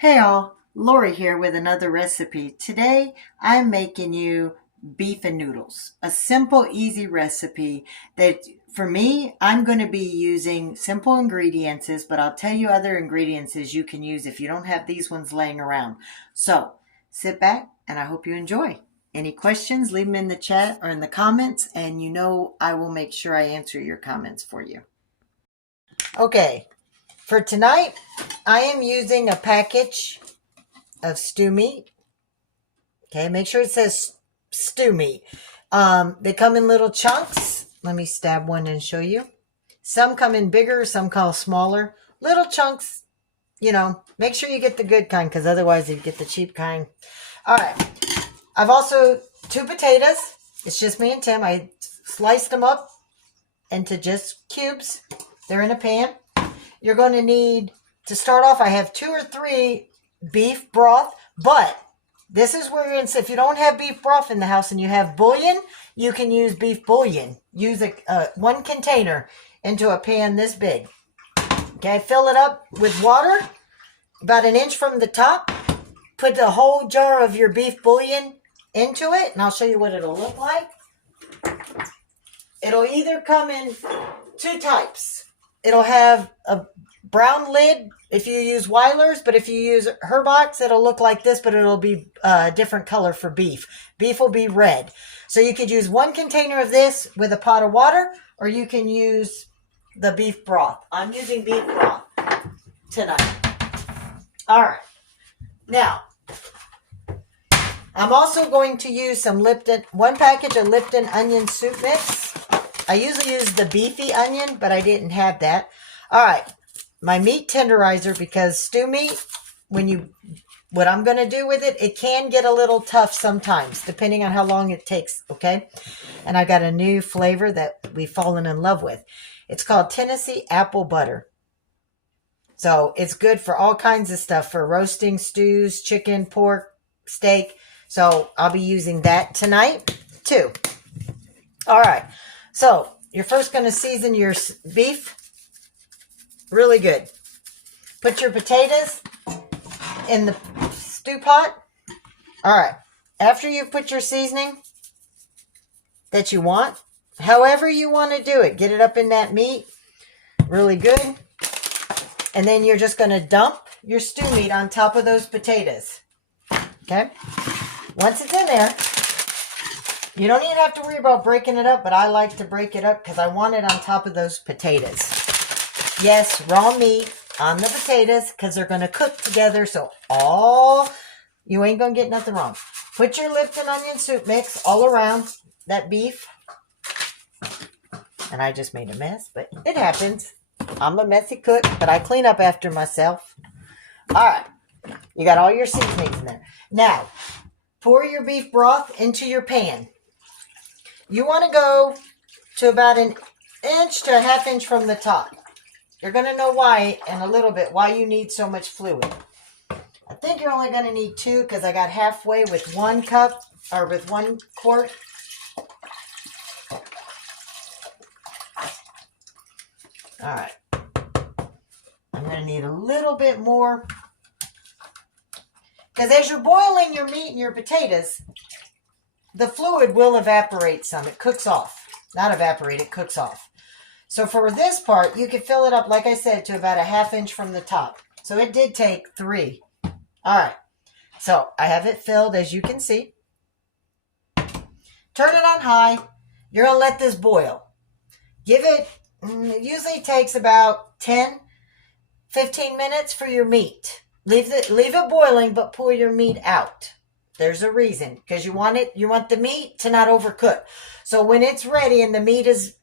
Hey all, Lori here with another recipe. Today I'm making you beef and noodles. A simple, easy recipe that for me, I'm going to be using simple ingredients, but I'll tell you other ingredients you can use if you don't have these ones laying around. So sit back and I hope you enjoy. Any questions, leave them in the chat or in the comments, and I will make sure I answer your comments for you. Okay, for tonight, I am using a package of stew meat. Okay, make sure it says stew meat. They come in little chunks. Let me stab one and show you. Some come in bigger, some come smaller. Little chunks, make sure you get the good kind because otherwise you get the cheap kind. All right, I've also 2 potatoes. It's just me and Tim. I sliced them up into just cubes. They're in a pan. You're going to need, to start off, I have 2 or 3 beef broth, but this is where if you don't have beef broth in the house and you have bouillon, you can use beef bouillon. Use one container into a pan this big. Okay, fill it up with water about 1 inch from the top. Put the whole jar of your beef bouillon into it, and I'll show you what it'll look like. It'll either come in 2 types. It'll have a brown lid if you use Weiler's, but if you use Herbox, it'll look like this, but it'll be a different color for beef. Beef will be red. So you could use 1 container of this with a pot of water, or you can use the beef broth. I'm using beef broth tonight. All right. Now, I'm also going to use some Lipton, 1 package of Lipton onion soup mix. I usually use the beefy onion, but I didn't have that. All right. My meat tenderizer, because stew meat, what I'm going to do with it, it can get a little tough sometimes, depending on how long it takes, okay? And I got a new flavor that we've fallen in love with. It's called Tennessee apple butter. So it's good for all kinds of stuff, for roasting stews, chicken, pork, steak. So I'll be using that tonight too. All right. So you're first going to season your beef really good. Put your potatoes in the stew pot. All right. After you've put your seasoning that you want, however you want to do it, get it up in that meat really good. And then you're just going to dump your stew meat on top of those potatoes. Okay? Once it's in there, you don't even have to worry about breaking it up, but I like to break it up because I want it on top of those potatoes. Yes, raw meat on the potatoes because they're going to cook together, so you ain't going to get nothing wrong. Put your Lipton onion soup mix all around that beef. And I just made a mess, but it happens. I'm a messy cook, but I clean up after myself. All right. You got all your seasonings in there. Now, pour your beef broth into your pan. You want to go to about 1 inch to 1/2 inch from the top. You're going to know why in a little bit, why you need so much fluid. I think you're only going to need 2 because I got halfway with 1 cup or with 1 quart. All right. I'm going to need a little bit more. Because as you're boiling your meat and your potatoes, the fluid will evaporate some. It cooks off. Not evaporate, it cooks off. So for this part, you can fill it up, like I said, to about 1/2 inch from the top. So it did take 3. All right. So I have it filled, as you can see. Turn it on high. You're going to let this boil. It usually takes about 10, 15 minutes for your meat. Leave it boiling, but pull your meat out. There's a reason, because you want the meat to not overcook. So when it's ready and the meat is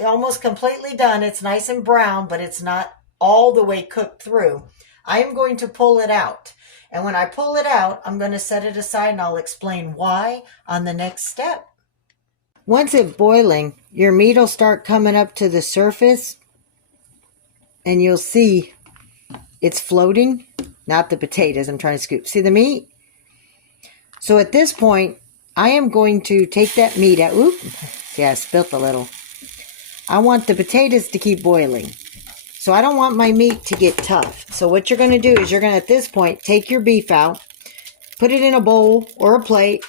almost completely done, it's nice and brown, but it's not all the way cooked through. I'm going to pull it out. And when I pull it out, I'm going to set it aside and I'll explain why on the next step. Once it's boiling, your meat will start coming up to the surface and you'll see it's floating. Not the potatoes. I'm trying to scoop. See the meat? So at this point, I am going to take that meat out. Oop. See, I spilt a little. I want the potatoes to keep boiling. So I don't want my meat to get tough. So what you're going to do is you're going to, at this point, take your beef out, put it in a bowl or a plate,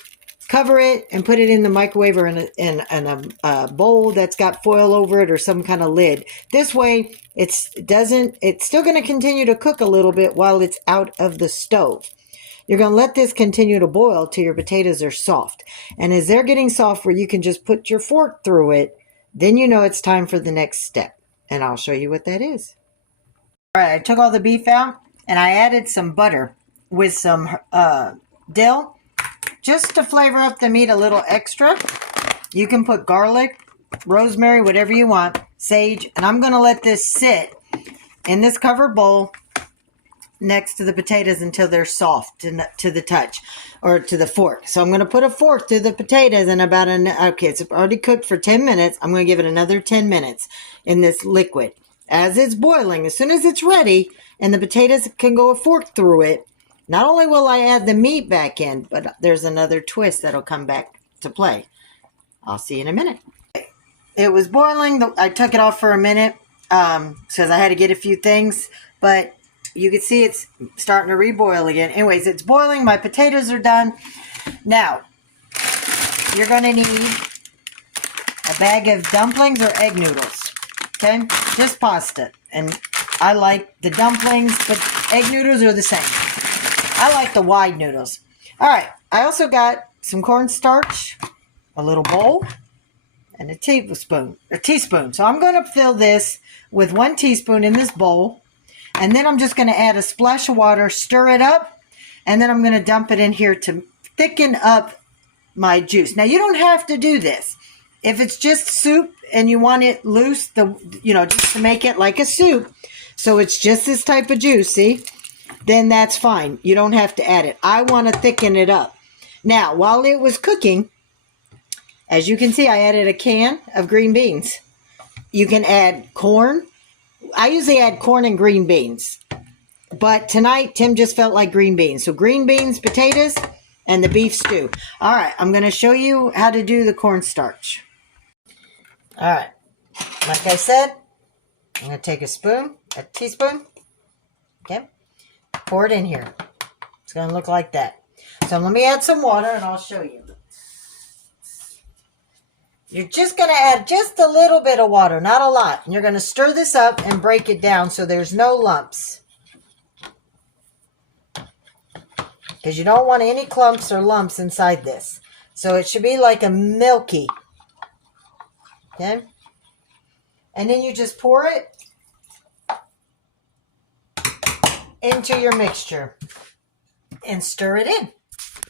cover it, and put it in the microwave or in a bowl that's got foil over it or some kind of lid. This way, it's still going to continue to cook a little bit while it's out of the stove. You're going to let this continue to boil till your potatoes are soft. And as they're getting soft where you can just put your fork through it, then you know it's time for the next step. And I'll show you what that is. All right, I took all the beef out and I added some butter with some dill just to flavor up the meat a little extra. You can put garlic, rosemary, whatever you want, sage, and I'm going to let this sit in this covered bowl next to the potatoes until they're soft to the touch or to the fork. So I'm going to put a fork through the potatoes and okay, it's already cooked for 10 minutes. I'm going to give it another 10 minutes in this liquid. As it's boiling, as soon as it's ready and the potatoes can go a fork through it, not only will I add the meat back in, but there's another twist that'll come back to play. I'll see you in a minute. It was boiling. I took it off for a minute because I had to get a few things, but you can see it's starting to reboil again. Anyways, it's boiling. My potatoes are done. Now, you're going to need a bag of dumplings or egg noodles. Okay? Just pasta. And I like the dumplings, but egg noodles are the same. I like the wide noodles. All right. I also got some cornstarch, a little bowl, and a teaspoon. So I'm going to fill this with 1 teaspoon in this bowl. And then I'm just going to add a splash of water, stir it up, and then I'm going to dump it in here to thicken up my juice. Now, you don't have to do this. If it's just soup and you want it loose, just to make it like a soup, so it's just this type of juice, see? Then that's fine. You don't have to add it. I want to thicken it up. Now, while it was cooking, as you can see, I added a can of green beans. You can add corn. I usually add corn and green beans, but tonight Tim just felt like green beans. So green beans, potatoes, and the beef stew. All right, I'm going to show you how to do the cornstarch. All right, like I said, I'm going to take a teaspoon, okay, pour it in here. It's going to look like that. So let me add some water and I'll show you. You're just going to add just a little bit of water, not a lot. And you're going to stir this up and break it down so there's no lumps. Because you don't want any clumps or lumps inside this. So it should be like a milky. Okay? And then you just pour it into your mixture and stir it in.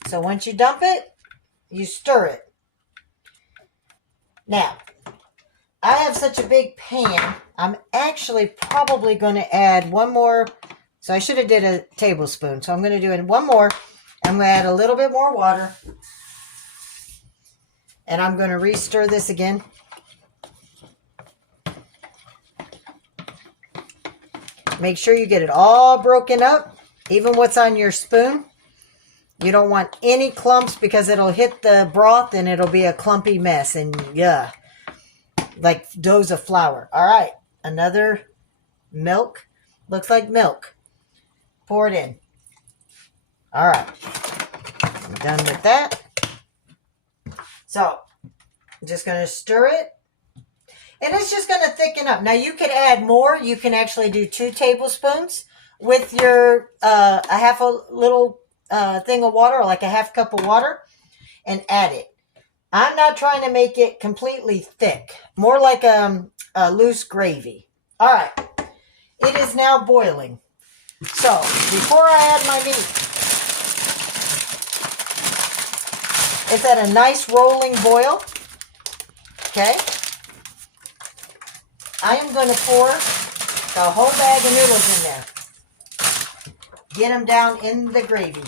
So once you dump it, you stir it. Now, I have such a big pan, I'm actually probably going to add one more. So I should have did a tablespoon. So I'm going to do it one more. I'm going to add a little bit more water. And I'm going to re-stir this again. Make sure you get it all broken up, even what's on your spoon. You don't want any clumps because it'll hit the broth and it'll be a clumpy mess. And yeah, like doughs of flour. All right, another milk. Looks like milk. Pour it in. All right, I'm done with that. So I'm just going to stir it. And it's just going to thicken up. Now you could add more. You can actually do 2 tablespoons with your a half a little thing of water, or like a half cup of water, and add it. I'm not trying to make it completely thick, more like a loose gravy. All right, it is now boiling. So before I add my meat, it's at a nice rolling boil. Okay, I am going to pour the whole bag of noodles in there. Get them down in the gravy.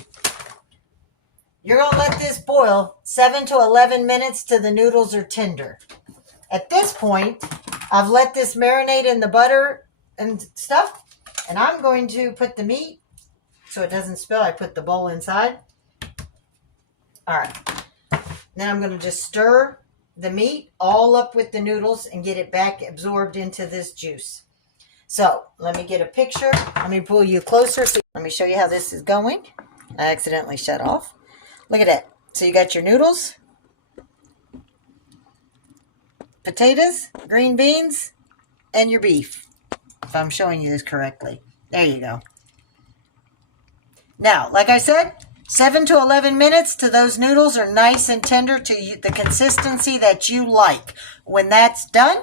You're going to let this boil 7 to 11 minutes till the noodles are tender. At this point, I've let this marinate in the butter and stuff. And I'm going to put the meat, so it doesn't spill. I put the bowl inside. All right. Then I'm going to just stir the meat all up with the noodles and get it back absorbed into this juice. So let me get a picture. Let me pull you closer. Let me show you how this is going. I accidentally shut off. Look at that. So you got your noodles, potatoes, green beans, and your beef. If I'm showing you this correctly. There you go. Now, like I said, 7 to 11 minutes till those noodles are nice and tender to the consistency that you like. When that's done,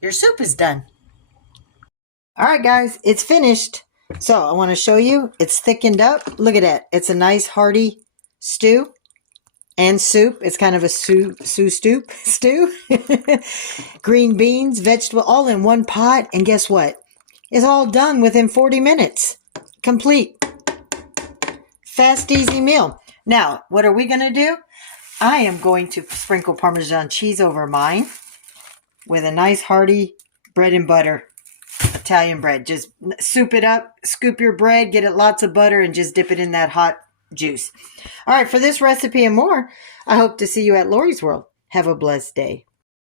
your soup is done. All right, guys, it's finished. So I want to show you. It's thickened up. Look at that. It's a nice hearty stew and soup. It's kind of a stew. Green beans, vegetable, all in one pot. And guess what? It's all done within 40 minutes. Complete. Fast, easy meal. Now, what are we going to do? I am going to sprinkle Parmesan cheese over mine with a nice hearty bread and butter. Italian bread. Just soup it up, scoop your bread, get it lots of butter, and just dip it in that hot juice. All right, for this recipe and more, I hope to see you at Lori's World. Have a blessed day.